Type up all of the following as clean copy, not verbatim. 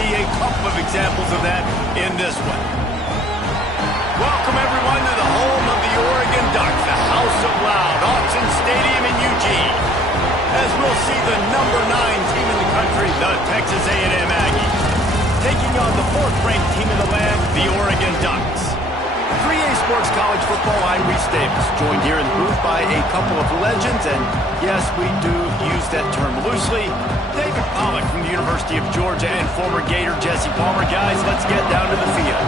see a couple of examples of that in this one. Welcome, everyone, to the home of the Oregon Ducks, the House of Loud, Autzen Stadium in Eugene, as we'll see the number 9 team in the country, the Texas A&M Aggies, taking on the 4th-ranked team in the land, the Oregon Ducks. 3A Sports College Football, I'm Reese Davis, joined here in the booth by a couple of legends, and yes, we do use that term loosely. David Pollack from the University of Georgia and former Gator Jesse Palmer. Guys, let's get down to the field.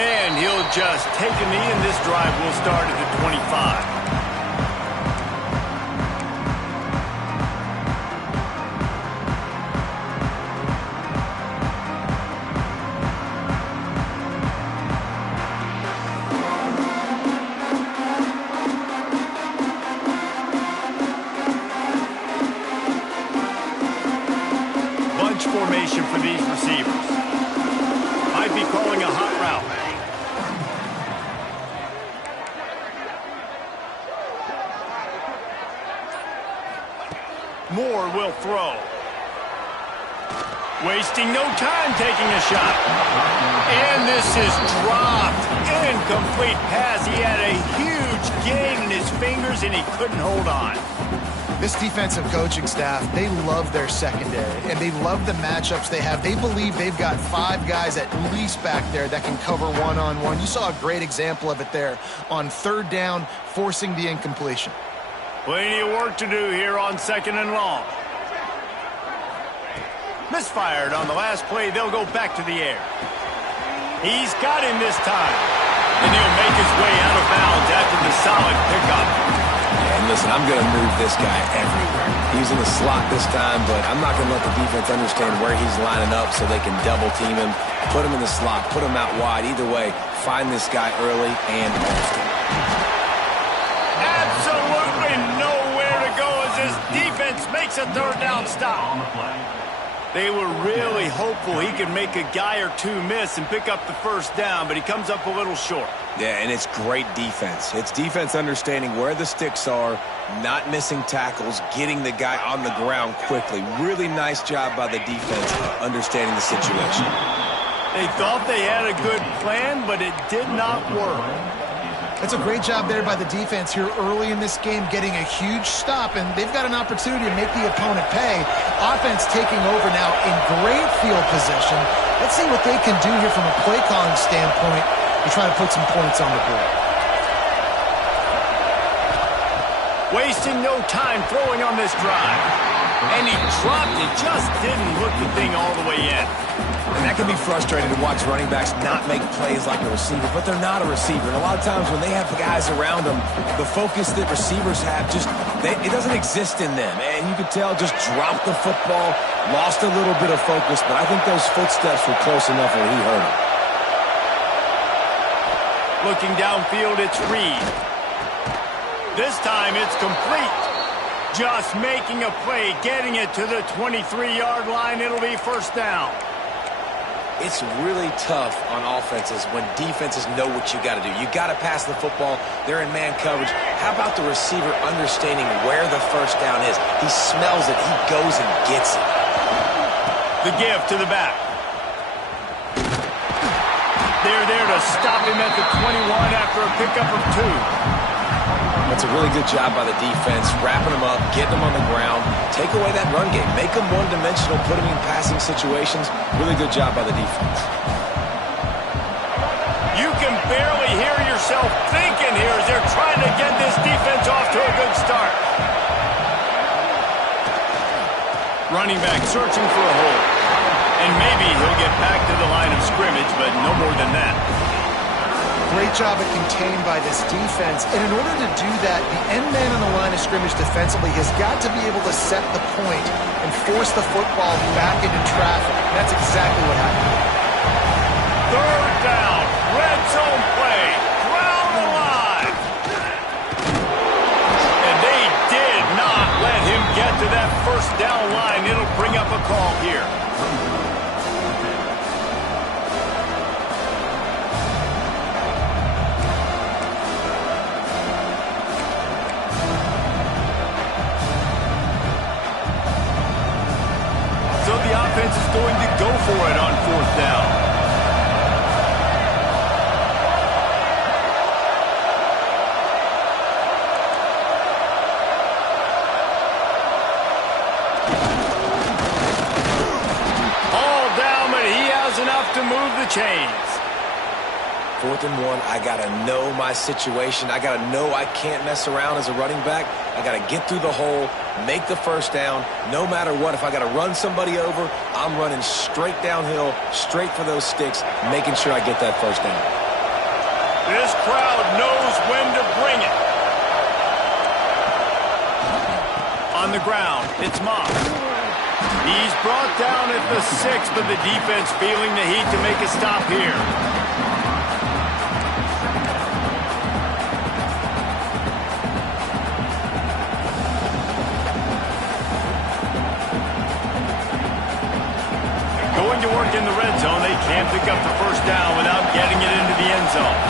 And he'll just take a knee, and this drive will start at the 25. Formation for these receivers. Might be calling a hot route. Moore will throw. Wasting no time taking a shot. And this is dropped. Incomplete pass. He had a huge gain in his fingers and he couldn't hold on. This defensive coaching staff, they love their secondary, and they love the matchups they have. They believe they've got 5 guys at least back there that can cover one-on-one. You saw a great example of it there on 3rd down, forcing the incompletion. Plenty of work to do here on 2nd and long. Misfired on the last play. They'll go back to the air. He's got him this time. And he'll make his way out of bounds after the solid pickup. And listen, I'm going to move this guy everywhere. He's in the slot this time, but I'm not going to let the defense understand where he's lining up so they can double team him, put him in the slot, put him out wide. Either way, find this guy early and often. Absolutely nowhere to go as this defense makes a 3rd down stop. They were really hopeful he could make a guy or 2 miss and pick up the 1st down, but he comes up a little short. Yeah, and it's great defense. It's defense understanding where the sticks are, not missing tackles, getting the guy on the ground quickly. Really nice job by the defense understanding the situation. They thought they had a good plan, but it did not work. That's a great job there by the defense here early in this game, getting a huge stop, and they've got an opportunity to make the opponent pay. Offense taking over now in great field position. Let's see what they can do here from a play calling standpoint to try to put some points on the board. Wasting no time throwing on this drive. And he dropped it, just didn't hook the thing all the way in. And that can be frustrating to watch running backs not make plays like a receiver, but they're not a receiver. And a lot of times when they have guys around them, the focus that receivers have it doesn't exist in them. And you could tell just dropped the football, lost a little bit of focus, but I think those footsteps were close enough where he hurt him. Looking downfield, it's Reed. This time it's complete. Just making a play, getting it to the 23-yard line. It'll be 1st down. It's really tough on offenses when defenses know what you got to do. You got to pass the football. They're in man coverage. How about the receiver understanding where the 1st down is? He smells it. He goes and gets it. The give to the back. They're there to stop him at the 21 after a pickup of 2. That's a really good job by the defense, wrapping them up, getting them on the ground, take away that run game, make them one-dimensional, put them in passing situations. Really good job by the defense. You can barely hear yourself thinking here as they're trying to get this defense off to a good start. Running back searching for a hole. And maybe he'll get back to the line of scrimmage, but no more than that. Great job at contained by this defense. And in order to do that, the end man on the line of scrimmage defensively has got to be able to set the point and force the football back into traffic. That's exactly what happened. 3rd down, red zone play, ground alive. And they did not let him get to that 1st down line. It'll bring up a call here. chains. 4th and 1, I got to know my situation. I got to know I can't mess around as a running back. I got to get through the hole, make the first down. No matter what, if I got to run somebody over, I'm running straight downhill, straight for those sticks, making sure I get that first down. This crowd knows when to bring it. On the ground, it's Moss. He's brought down at the 6, but the defense feeling the heat to make a stop here. Going to work in the red zone, they can't pick up the first down without getting it into the end zone.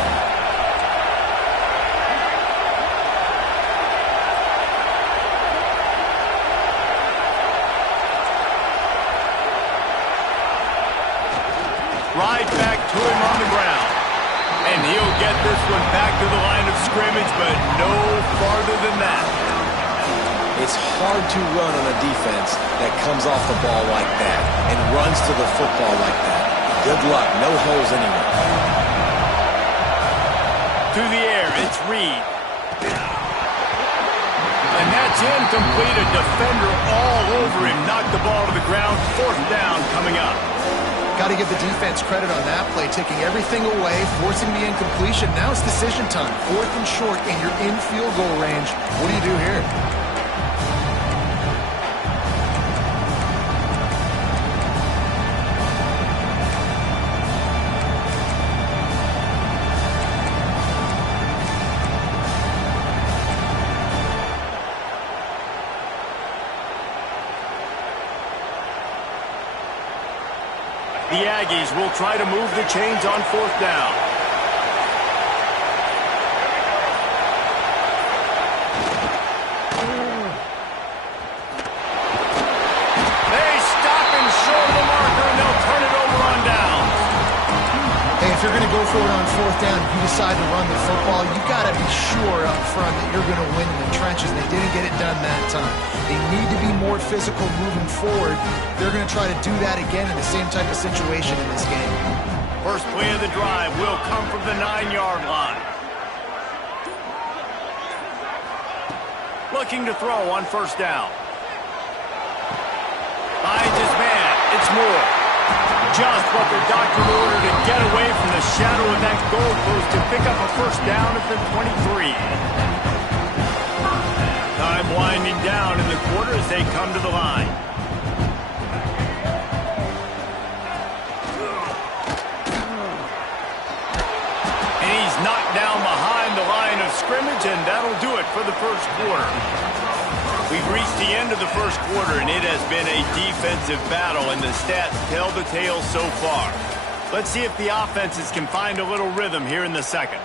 Right back to him on the ground. And he'll get this one back to the line of scrimmage, but no farther than that. It's hard to run on a defense that comes off the ball like that and runs to the football like that. Good luck. No holes anywhere. Through the air, it's Reed. And that's incomplete. A defender all over him. Knocked the ball to the ground. 4th down coming up. Got to give the defense credit on that play, taking everything away, forcing the incompletion. Now it's decision time. 4th and short, and you're in field goal range. What do you do here? The Aggies will try to move the chains on 4th down. They stop him short of the marker, and they'll turn it over on downs. Hey, if you're going to go for it on 4th down, you decide to run the football, you got to be sure up front that you're going to win in the trenches. They didn't get it done that time. They need to be more physical moving forward. They're going to try to do that again in the same type of situation in this game. First play of the drive will come from the 9-yard line. Looking to throw on 1st down. Finds his man. It's Moore. Just what the doctor ordered to get away from the shadow of that goalpost to pick up a 1st down at the 23. Time winding down in the quarter as they come to the line. And he's knocked down behind the line of scrimmage, and that'll do it for the first quarter. We've reached the end of the first quarter, and it has been a defensive battle, and the stats tell the tale so far. Let's see if the offenses can find a little rhythm here in the second.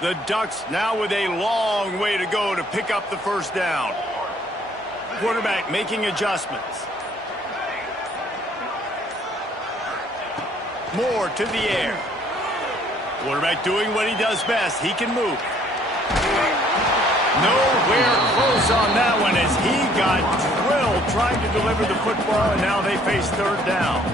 The Ducks now with a long way to go to pick up the first down. Quarterback making adjustments. Moore to the air. Quarterback doing what he does best. He can move. Nowhere close on that one as he got drilled trying to deliver the football, and now they face 3rd down.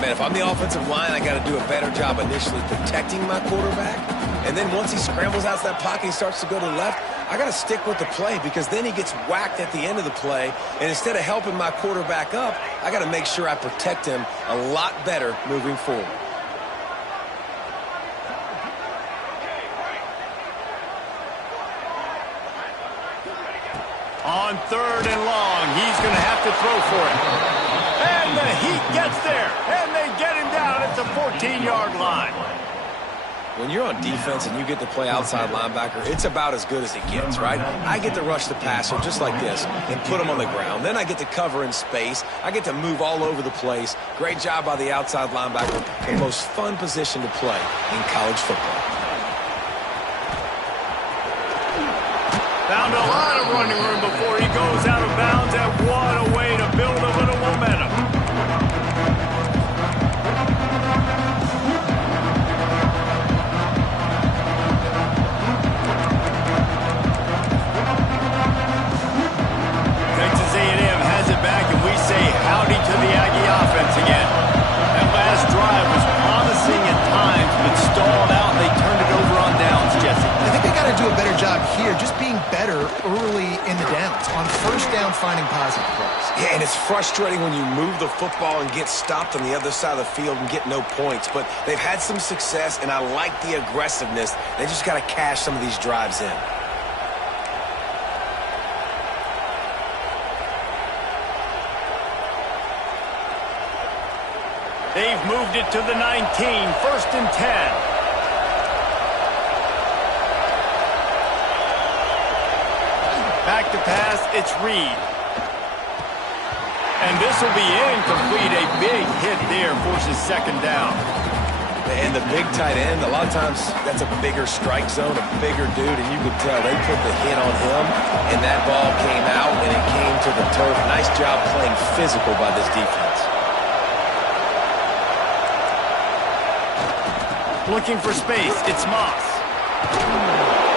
Man, if I'm the offensive line, I got to do a better job initially protecting my quarterback. And then once he scrambles out of that pocket, he starts to go to the left, I got to stick with the play because then he gets whacked at the end of the play. And instead of helping my quarterback up, I got to make sure I protect him a lot better moving forward. On 3rd and long, he's going to have to throw for it. And the Heat gets there, and they get him down at the 14-yard line. When you're on defense and you get to play outside linebacker, it's about as good as it gets, right? I get to rush the passer just like this and put him on the ground. Then I get to cover in space. I get to move all over the place. Great job by the outside linebacker. The most fun position to play in college football. Found a lot of running room before he goes out of bounds, and what a way to build a little momentum. here early in the downs, on first down finding positive plays. Yeah, and it's frustrating when you move the football and get stopped on the other side of the field and get no points. But they've had some success, and I like the aggressiveness. They just got to cash some of these drives in. They've moved it to the 19, first and 10. Back to pass, it's Reed. And this will be incomplete. A big hit there forces second down. And the big tight end, a lot of times that's a bigger strike zone, a bigger dude, and you could tell they put the hit on him, and that ball came out, and it came to the turf. Nice job playing physical by this defense. Looking for space, it's Moss.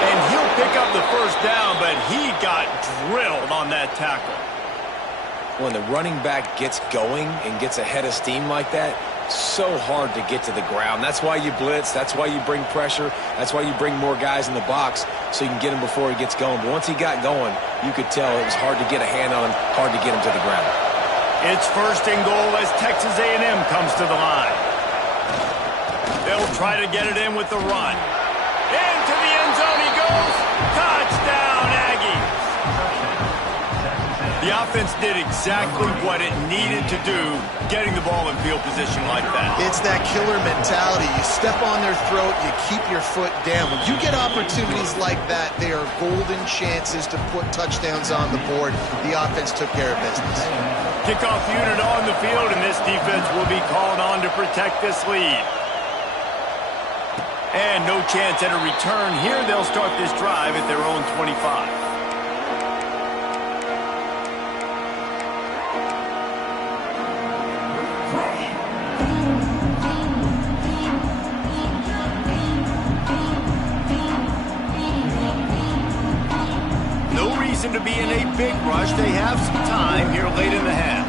And he'll pick up the first down, but he got drilled on that tackle. When the running back gets going and gets ahead of steam like that, so hard to get to the ground. That's why you blitz. That's why you bring pressure. That's why you bring more guys in the box so you can get him before he gets going. But once he got going, you could tell it was hard to get a hand on him, hard to get him to the ground. It's first and goal as Texas A&M comes to the line. They'll try to get it in with the run. Into the end zone he goes. Touchdown, Aggies. The offense did exactly what it needed to do, getting the ball in field position like that. It's that killer mentality. You step on their throat, you keep your foot down. When you get opportunities like that, they are golden chances to put touchdowns on the board. The offense took care of business. Kickoff unit on the field, and this defense will be called on to protect this lead. And no chance at a return here. They'll start this drive at their own 25. No reason to be in a big rush. They have some time here late in the half.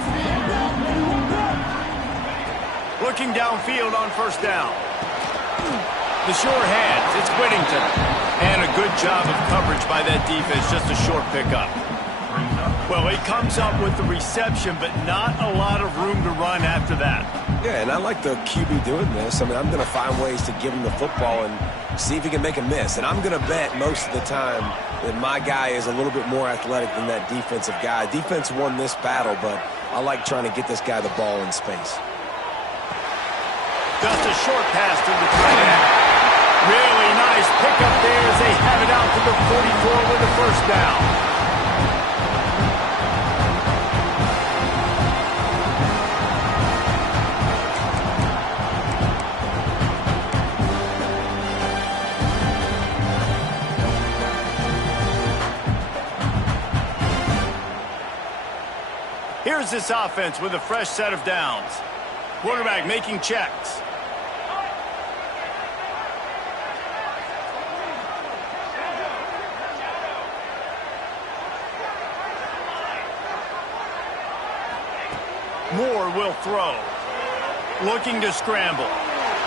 Looking downfield on first down. The sure hands, it's Whittington. And a good job of coverage by that defense, just a short pickup. Well, he comes up with the reception, but not a lot of room to run after that. Yeah, and I like the QB doing this. I mean, I'm going to find ways to give him the football and see if he can make a miss. And I'm going to bet most of the time that my guy is a little bit more athletic than that defensive guy. Defense won this battle, but I like trying to get this guy the ball in space. Just a short pass to the tight end. Really nice pickup there as they have it out to the 44 with the first down. Here's this offense with a fresh set of downs. Quarterback making checks. Moore will throw. Looking to scramble.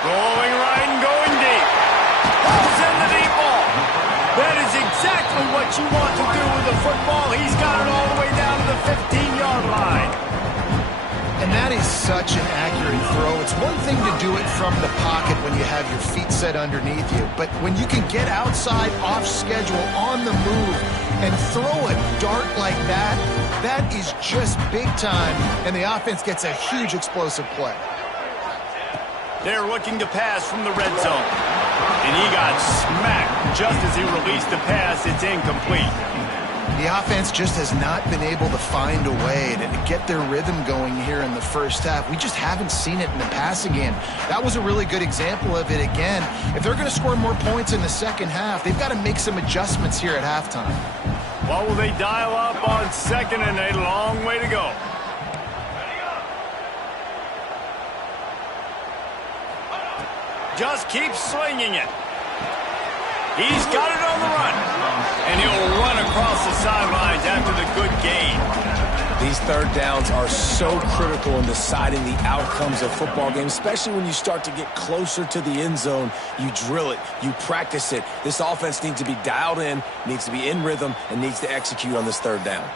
Going right and going deep. Pulls in the deep ball. That is exactly what you want to do with the football. He's got it all the way down to the 15-yard line. And that is such an accurate throw. It's one thing to do it from the pocket when you have your feet set underneath you, but when you can get outside, off schedule, on the move, and throw a dart like that, that is just big time, and the offense gets a huge explosive play. They're looking to pass from the red zone. And he got smacked just as he released the pass. It's incomplete. The offense just has not been able to find a way to get their rhythm going here in the first half. We just haven't seen it in the passing game. That was a really good example of it again. If they're going to score more points in the second half, they've got to make some adjustments here at halftime. What will they dial up on second and a long way to go? Just keep slinging it. He's got it on the run. And he'll run across the sidelines after the good gain. These third downs are so critical in deciding the outcomes of football games, especially when you start to get closer to the end zone. You drill it, you practice it. This offense needs to be dialed in, needs to be in rhythm, and needs to execute on this third down.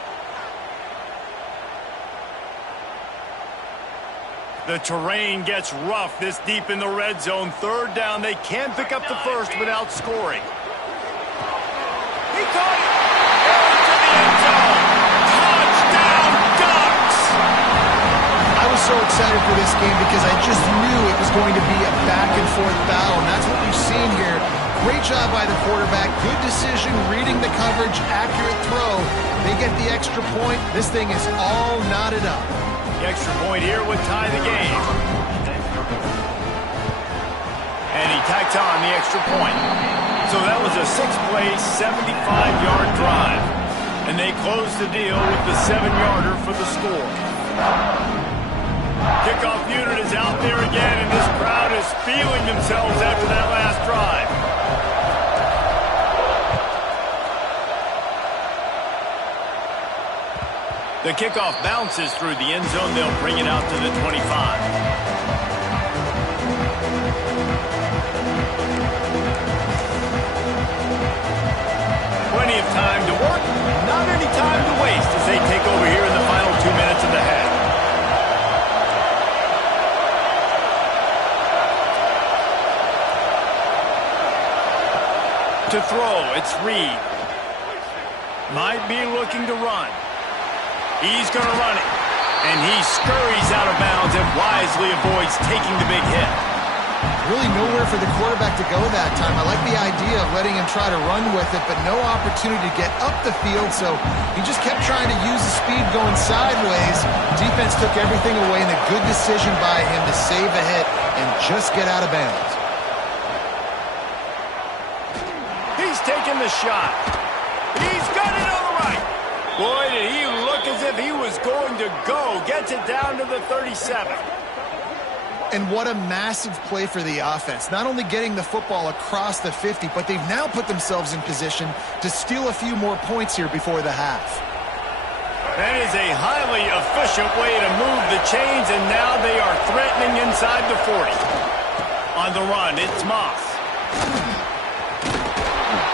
The terrain gets rough this deep in the red zone. Third down, they can pick up the first without scoring. He caught it! Into the end zone! Touchdown, Ducks! I was so excited for this game because I just knew it was going to be a back-and-forth battle, and that's what we've seen here. Great job by the quarterback. Good decision, reading the coverage, accurate throw. They get the extra point. This thing is all knotted up. The extra point here would tie the game. And he tacked on the extra point. So that was a 6-play, 75-yard drive. And they closed the deal with the 7-yarder for the score. Kickoff unit is out there again, and this crowd is feeling themselves after that last drive. The kickoff bounces through the end zone. They'll bring it out to the 25. Plenty of time to work, not any time to waste as they take over here in the final 2 minutes of the half. To throw, it's Reed. Might be looking to run. He's going to run it. And he scurries out of bounds and wisely avoids taking the big hit. Really nowhere for the quarterback to go that time. I like the idea of letting him try to run with it, but no opportunity to get up the field, so he just kept trying to use the speed going sideways. Defense took everything away, and a good decision by him to save a hit and just get out of bounds. He's taking the shot. He's got it on the right. Boy, did he look as if he was going to go. Gets it down to the 37. And what a massive play for the offense. Not only getting the football across the 50, but they've now put themselves in position to steal a few more points here before the half. That is a highly efficient way to move the chains, and now they are threatening inside the 40. On the run, it's Moss.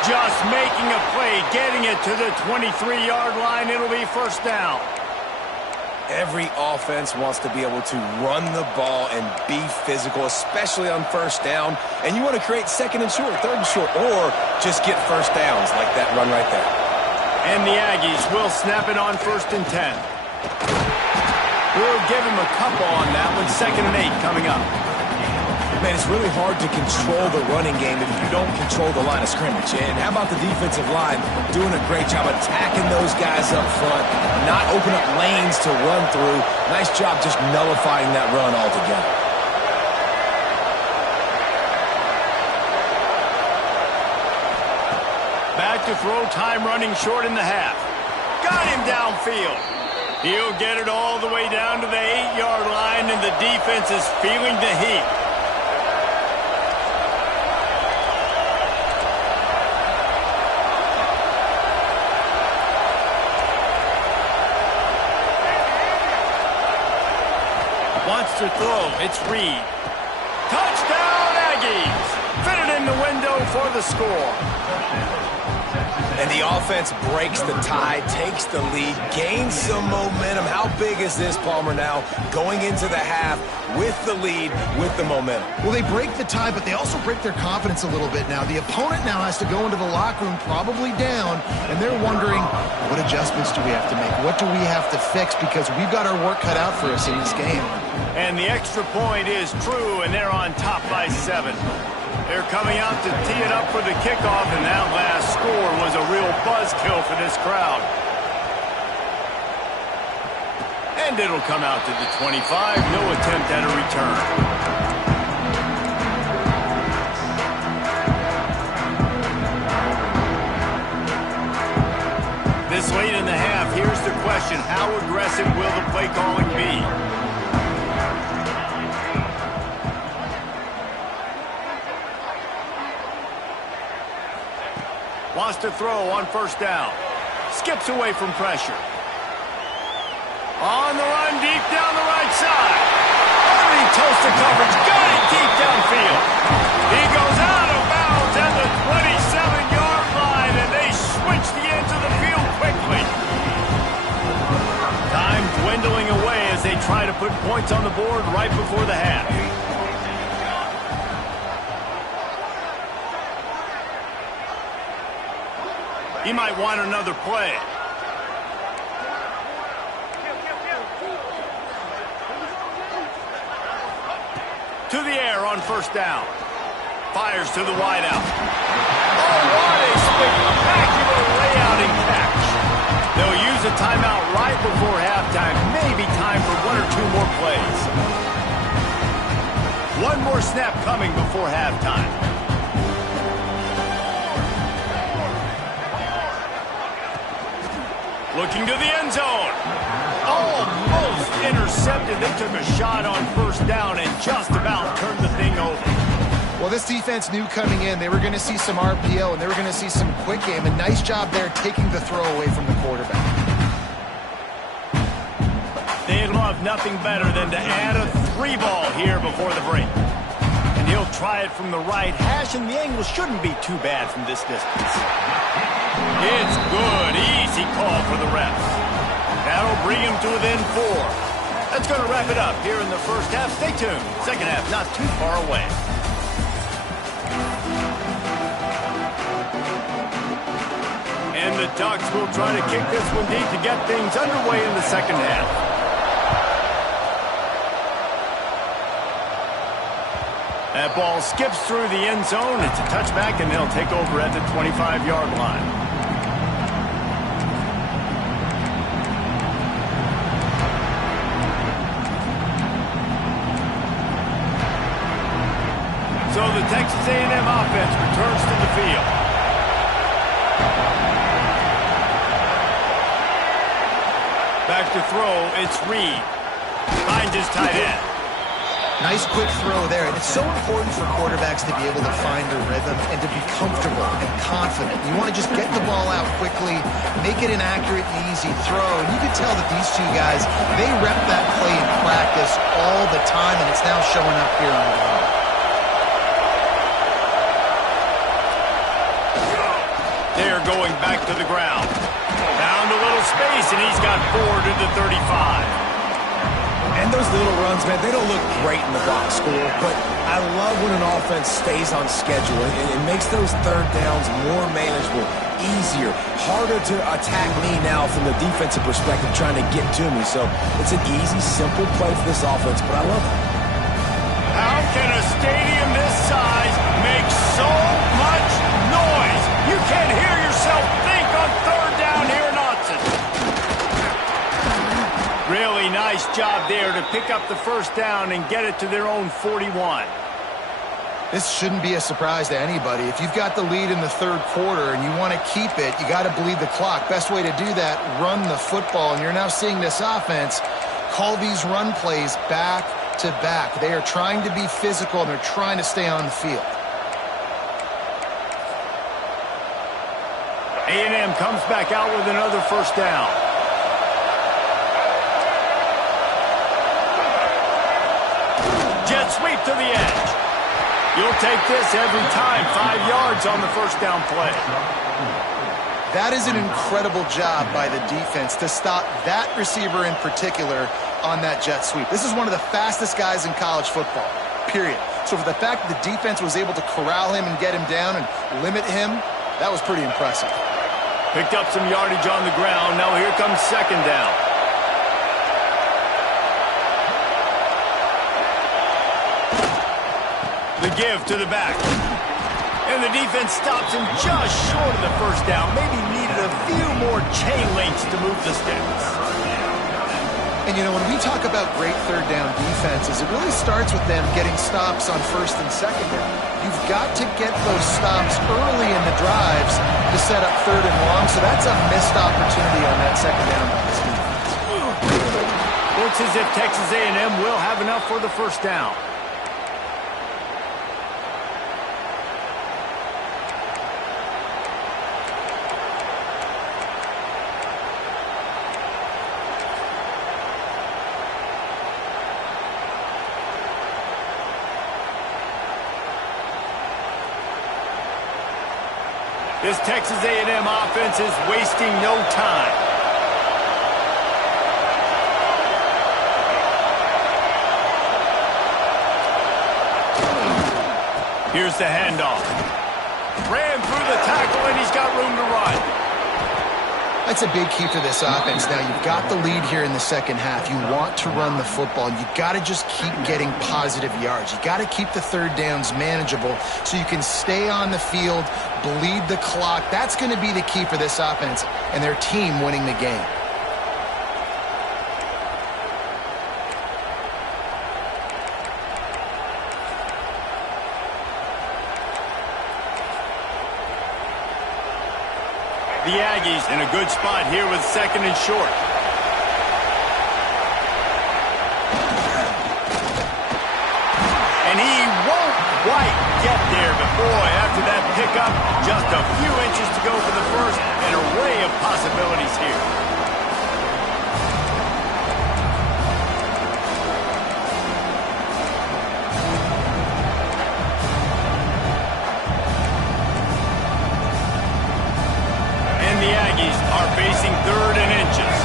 Just making a play, getting it to the 23-yard line. It'll be first down. Every offense wants to be able to run the ball and be physical, especially on first down. And you want to create second and short, third and short, or just get first downs like that run right there. And the Aggies will snap it on 1st and 10. We'll give him a couple on that one. 2nd and 8 coming up. Man, it's really hard to control the running game if you don't control the line of scrimmage. And how about the defensive line doing a great job attacking those guys up front, not open up lanes to run through. Nice job just nullifying that run altogether. Back to throw, time running short in the half. Got him downfield. He'll get it all the way down to the 8-yard line, and the defense is feeling the heat. Wants to throw, it's Reed. Touchdown, Aggies! Fitted in the window for the score. And the offense breaks the tie, takes the lead, gains some momentum. How big is this, Palmer, now going into the half with the lead, with the momentum? Well, they break the tie, but they also break their confidence a little bit now. The opponent now has to go into the locker room probably down, and they're wondering, what adjustments do we have to make? What do we have to fix? Because we've got our work cut out for us in this game. And the extra point is true, and they're on top by 7. They're coming out to tee it up for the kickoff, and that last score was a real buzzkill for this crowd. And it'll come out to the 25. No attempt at a return. This late in the half, here's the question. How aggressive will the play calling be? Wants to throw on 1st down. Skips away from pressure. On the run, deep down the right side. Early toasted coverage, got it deep downfield. He goes out of bounds at the 27-yard line, and they switch the ends of the field quickly. Time dwindling away as they try to put points on the board right before the half. He might want another play. To the air on first down. Fires to the wideout. Oh, what a spectacular layout and catch. They'll use a timeout right before halftime. Maybe time for one or two more plays. One more snap coming before halftime. Looking to the end zone. Almost intercepted. They took a shot on first down and just about turned the thing over. Well, this defense knew coming in they were going to see some RPO and they were going to see some quick game. A nice job there taking the throw away from the quarterback. They'd love nothing better than to add a 3-ball here before the break. And he'll try it from the right hash, and the angle shouldn't be too bad from this distance. It's good. Easy call for the refs. That'll bring him to within 4. That's going to wrap it up here in the first half. Stay tuned. Second half not too far away. And the Ducks will try to kick this one deep to get things underway in the second half. That ball skips through the end zone. It's a touchback, and they'll take over at the 25-yard line. So the Texas A&M offense returns to the field. Back to throw, it's Reed. Finds his tight end. Nice quick throw there. And it's so important for quarterbacks to be able to find their rhythm and to be comfortable and confident. You want to just get the ball out quickly, make it an accurate and easy throw. And you can tell that these two guys, they rep that play in practice all the time, and it's now showing up here on the field. They're going back to the ground. Found a little space, and he's got 4 to the 35. And those little runs, man, they don't look great in the box score, but I love when an offense stays on schedule. It makes those third downs more manageable, easier, harder to attack me now from the defensive perspective trying to get to me. So it's an easy, simple play for this offense, but I love it. How can a stadium this size make so much noise? You can't hear yourself think on third down here in Autzen. Really nice job there to pick up the first down and get it to their own 41. This shouldn't be a surprise to anybody. If you've got the lead in the third quarter and you want to keep it, you got to bleed the clock. Best way to do that, run the football. And you're now seeing this offense call these run plays back to back. They are trying to be physical, and they're trying to stay on the field. A&M comes back out with another first down. Jet sweep to the edge. You'll take this every time. 5 yards on the first down play. That is an incredible job by the defense to stop that receiver in particular on that jet sweep. This is one of the fastest guys in college football, period. So for the fact that the defense was able to corral him and get him down and limit him, that was pretty impressive. Picked up some yardage on the ground. Now here comes second down. The give to the back. And the defense stops him just short of the first down. Maybe needed a few more chain links to move the sticks. And, you know, when we talk about great third down defenses, it really starts with them getting stops on first and second down. You've got to get those stops early in the drives to set up third and long, so that's a missed opportunity on that second down by this defense. Looks as if Texas A&M will have enough for the first down. This Texas A&M offense is wasting no time. Here's the handoff. Ran through the tackle, and he's got room to run. That's a big key for this offense. Now, you've got the lead here in the second half. You want to run the football, and you've got to just keep getting positive yards. You've got to keep the third downs manageable so you can stay on the field, bleed the clock. That's going to be the key for this offense and their team winning the game. The Aggies in a good spot here with second and short. And he won't quite get there, but boy, after that pickup, just a few inches to go for the first. An array of possibilities here. The Aggies are facing third and inches.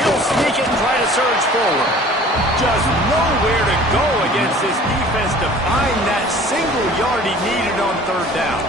He'll sneak it and try to surge forward. Just nowhere to go against this defense to find that single yard he needed on third down.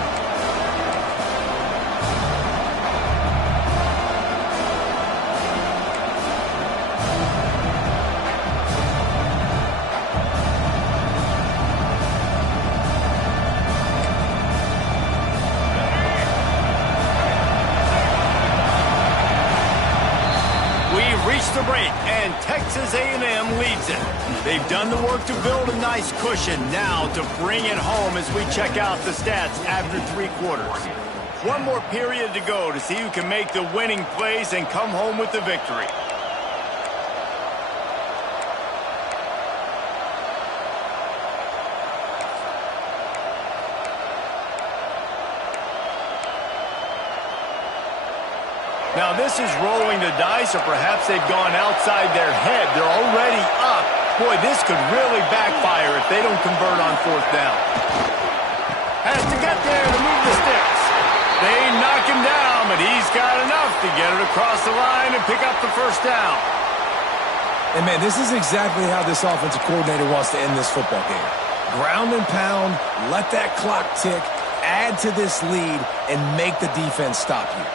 Reached the break, and Texas A&M leads it. They've done the work to build a nice cushion. Now to bring it home as we check out the stats after 3 quarters. One more period to go to see who can make the winning plays and come home with the victory. Now this is rolling the dice, or perhaps they've gone outside their head. They're already up. Boy, this could really backfire if they don't convert on fourth down. Has to get there to move the sticks. They knock him down, but he's got enough to get it across the line and pick up the first down. And man, this is exactly how this offensive coordinator wants to end this football game. Ground and pound, let that clock tick, add to this lead, and make the defense stop you.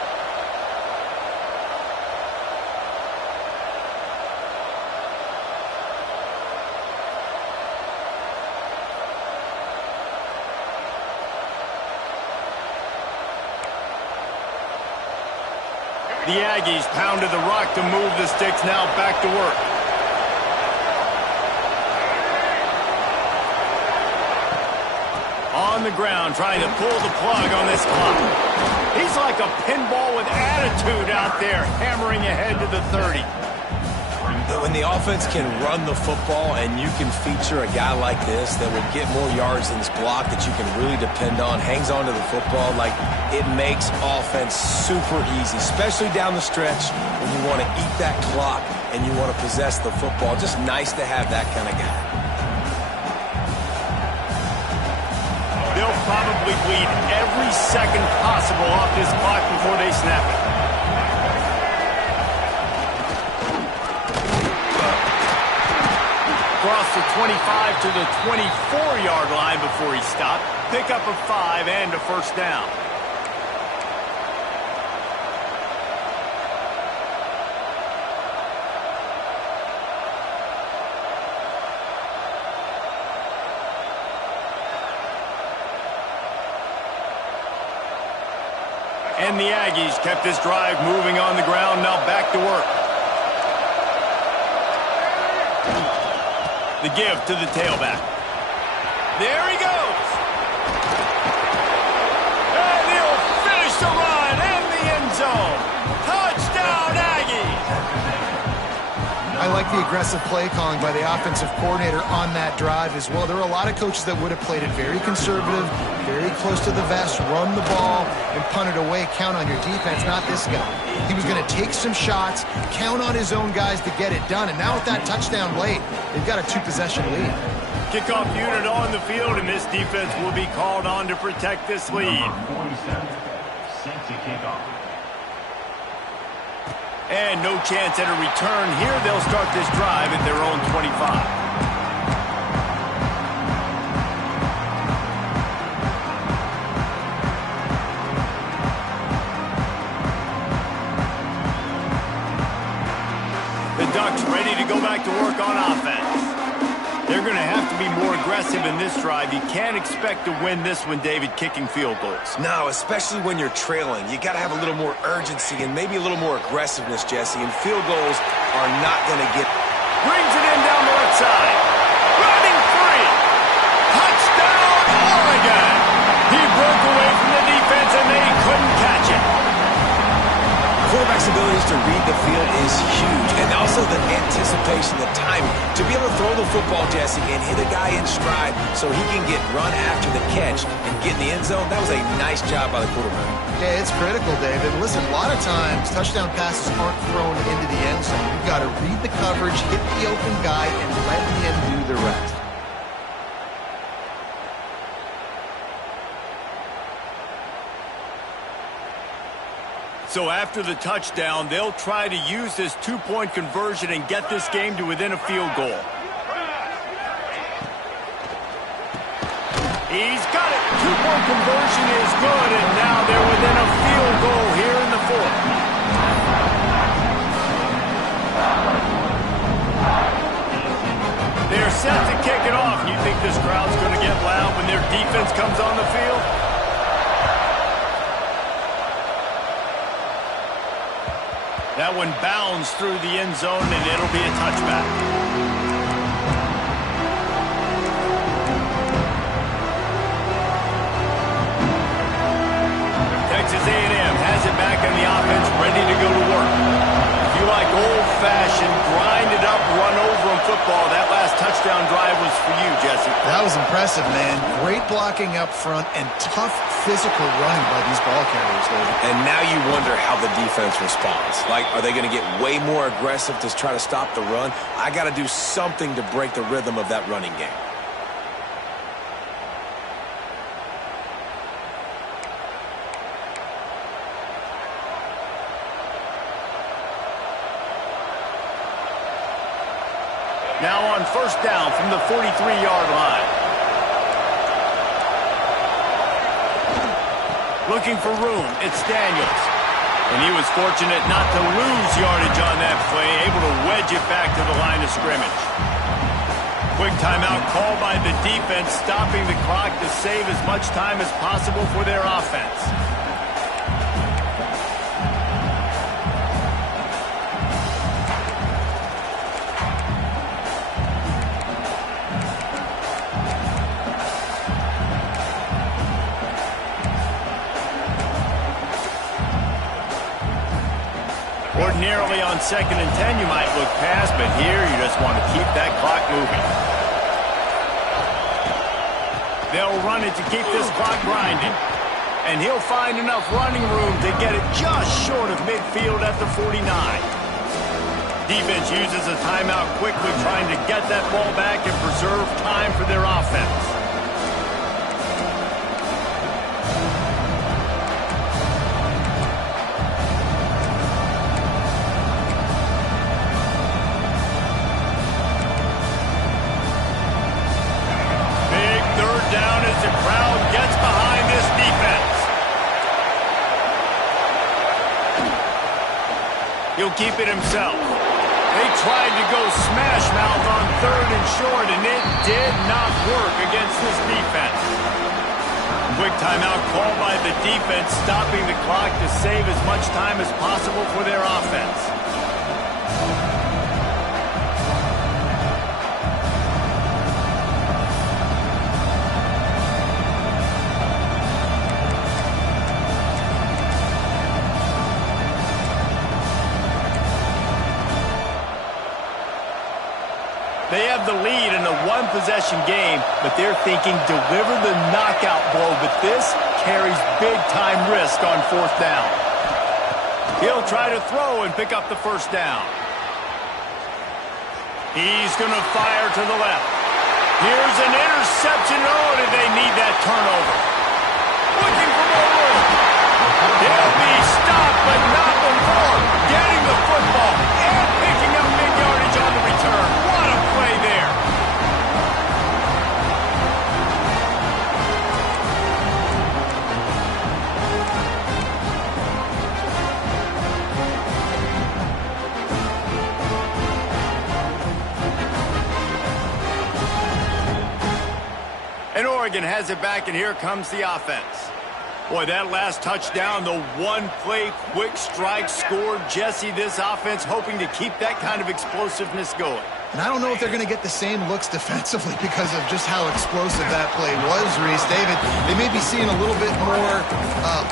The Aggies pounded the rock to move the sticks, now back to work. On the ground, trying to pull the plug on this clock. He's like a pinball with attitude out there, hammering ahead to the 30. When the offense can run the football and you can feature a guy like this that will get more yards than this block that you can really depend on, hangs on to the football, like it makes offense super easy, especially down the stretch when you want to eat that clock and you want to possess the football. Just nice to have that kind of guy. They'll probably bleed every second possible off this clock before they snap it. Across the 25 to the 24-yard line before he stopped. Pickup of 5 and a first down. And the Aggies kept this drive moving on the ground, now back to work. The give to the tailback. There he goes. And he'll finish the run in the end zone. Touchdown, Aggies. I like the aggressive play calling by the offensive coordinator on that drive as well. There are a lot of coaches that would have played it very conservative, very close to the vest, run the ball, and punt it away. Count on your defense, not this guy. He was going to take some shots, count on his own guys to get it done. And now with that touchdown late, they've got a 2-possession lead. Kickoff unit on the field, and this defense will be called on to protect this lead. Set to kick off. And no chance at a return here. They'll start this drive at their own 25. The Ducks ready to go back to work on offense. They're going to have to be more aggressive in this drive. You can't expect to win this one, David, kicking field goals. No, especially when you're trailing. You got to have a little more urgency and maybe a little more aggressiveness, Jesse. And field goals are not going to get... Brings it in down the left side. Running free. Touchdown, Oregon. He broke away from the defense and they couldn't catch it. Quarterback's abilities to read the field is huge, and also the anticipation, the timing. To be able to throw the football, Jesse, and hit a guy in stride so he can get run after the catch and get in the end zone, that was a nice job by the quarterback. Yeah, it's critical, David. Listen, a lot of times touchdown passes aren't thrown into the end zone. You've got to read the coverage, hit the open guy, and let him do the rest. So after the touchdown, they'll try to use this two-point conversion and get this game to within a field goal. He's got it. Two-point conversion is good, and now they're within a field goal here in the fourth. They're set to kick it off. You think this crowd's going to get loud when their defense comes on the field? That one bounds through the end zone, and it'll be a touchback. Texas A&M has it back on the offense, ready to go to work. If you like old-fashioned, grind-it-up, run-over-'em football, that last touchdown drive was for you, Jesse. That was impressive, man. Great blocking up front and tough physical running by these ball carriers, David. And now you wonder how the defense responds. Like, are they going to get way more aggressive to try to stop the run? I got to do something to break the rhythm of that running game. Now on first down from the 43-yard line. Looking for room, it's Daniels. And he was fortunate not to lose yardage on that play, able to wedge it back to the line of scrimmage. Quick timeout called by the defense, stopping the clock to save as much time as possible for their offense. Ordinarily on 2nd and 10, you might look past, but here you just want to keep that clock moving. They'll run it to keep this clock grinding. And he'll find enough running room to get it just short of midfield at the 49. Defense uses a timeout quickly, trying to get that ball back and preserve time for their offense. Down as the crowd gets behind this defense. He'll keep it himself. They tried to go smash mouth on 3rd and short, and it did not work against this defense. Quick timeout called by the defense, stopping the clock to save as much time as possible for their offense. They have the lead in a one-possession game, but they're thinking deliver the knockout blow, but this carries big-time risk on fourth down. He'll try to throw and pick up the first down. He's going to fire to the left. Here's an interception. Oh, did they need that turnover? Looking for more room. He'll be stopped, but not before getting the football and picking up big yardage on the return. What a play there. And Oregon has it back, and here comes the offense. Boy, that last touchdown, the one-play quick strike score. Jesse, this offense hoping to keep that kind of explosiveness going. And I don't know if they're going to get the same looks defensively because of just how explosive that play was, Reese. David, they may be seeing a little bit more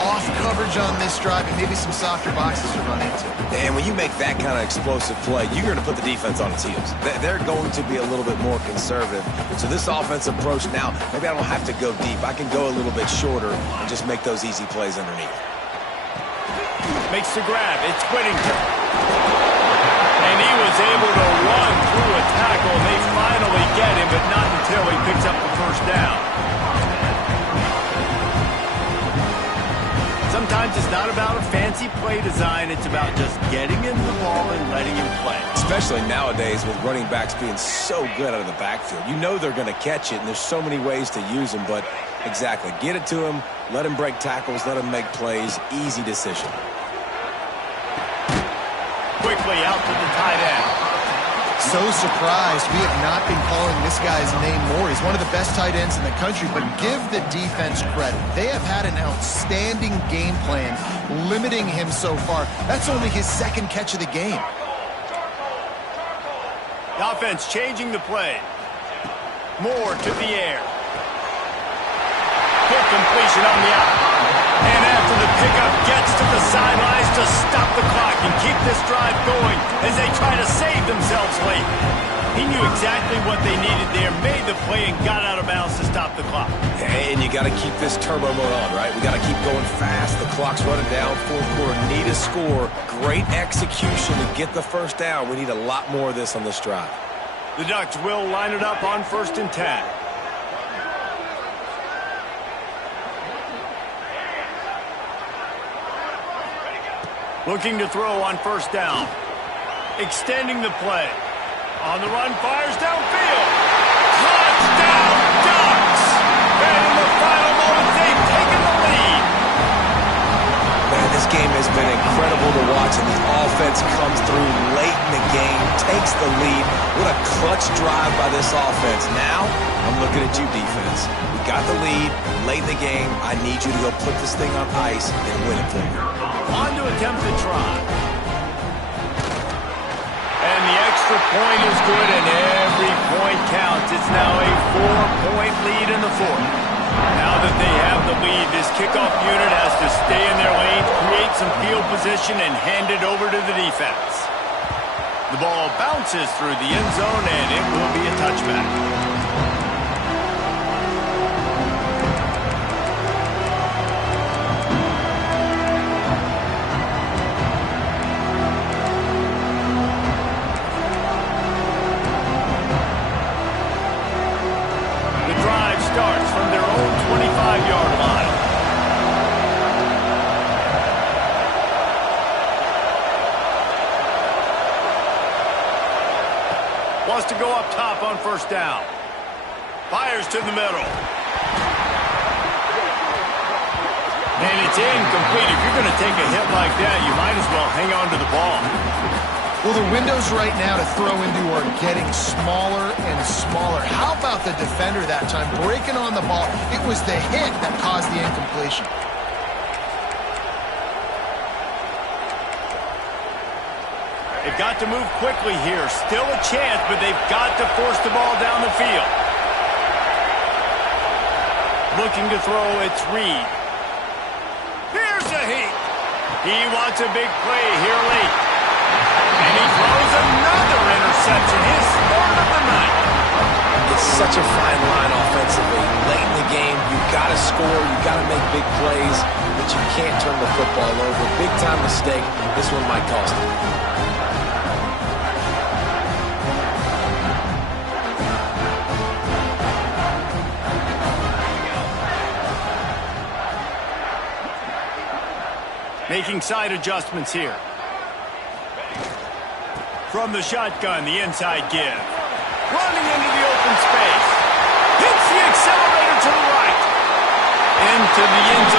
off coverage on this drive and maybe some softer boxes to run into. And when you make that kind of explosive play, you're going to put the defense on its heels. They're going to be a little bit more conservative. So this offensive approach now, maybe I don't have to go deep. I can go a little bit shorter and just make those easy plays underneath. Makes the grab. It's Whittington. And he was able to run through a tackle, and they finally get him, but not until he picks up the first down. Sometimes it's not about a fancy play design. It's about just getting him the ball and letting him play. Especially nowadays with running backs being so good out of the backfield. You know they're going to catch it, and there's so many ways to use them, but exactly. Get it to him, let him break tackles, let him make plays. Easy decision. Quickly out to the tight end. So surprised we have not been calling this guy's name more. He's one of the best tight ends in the country, but give the defense credit. They have had an outstanding game plan limiting him so far. That's only his second catch of the game. The offense changing the play. Moore to the air. Quick completion on the out. And after the pickup gets to the sidelines to stop the clock and keep this drive going as they try to save themselves late. He knew exactly what they needed there, made the play, and got out of bounds to stop the clock. And you got to keep this turbo mode on, right? We got to keep going fast. The clock's running down. Fourth quarter, need a score. Great execution to get the first down. We need a lot more of this on this drive. The Ducks will line it up on 1st and 10. Looking to throw on 1st down. Extending the play. On the run, fires downfield. Touchdown, Ducks! And in the final moments, they've taken the lead. Man, this game has been incredible to watch, and the offense comes through late in the game, takes the lead. What a clutch drive by this offense. Now, I'm looking at you, defense. We got the lead late in the game. I need you to go put this thing on ice and win it for me. On to attempt the try. And the extra point is good, and every point counts. It's now a 4-point lead in the fourth. Now that they have the lead, this kickoff unit has to stay in their lane, create some field position, and hand it over to the defense. The ball bounces through the end zone, and it will be a touchback. Starts from their own 25-yard line. Wants to go up top on 1st down. Fires to the middle. And it's incomplete. If you're going to take a hit like that, you might as well hang on to the ball. Well, the windows right now to throw into are getting smaller and smaller. How about the defender that time breaking on the ball? It was the hit that caused the incompletion. They've got to move quickly here. Still a chance, but they've got to force the ball down the field. Looking to throw, it's Reed. Here's a heat. He wants a big play here late. And he throws another interception, his third of the night. It's such a fine line offensively. Late in the game, you've got to score, you've got to make big plays, but you can't turn the football over. Big-time mistake. This one might cost him. Making side adjustments here. From the shotgun, the inside give. Running into the open space. Hits the accelerator to the right. Into the end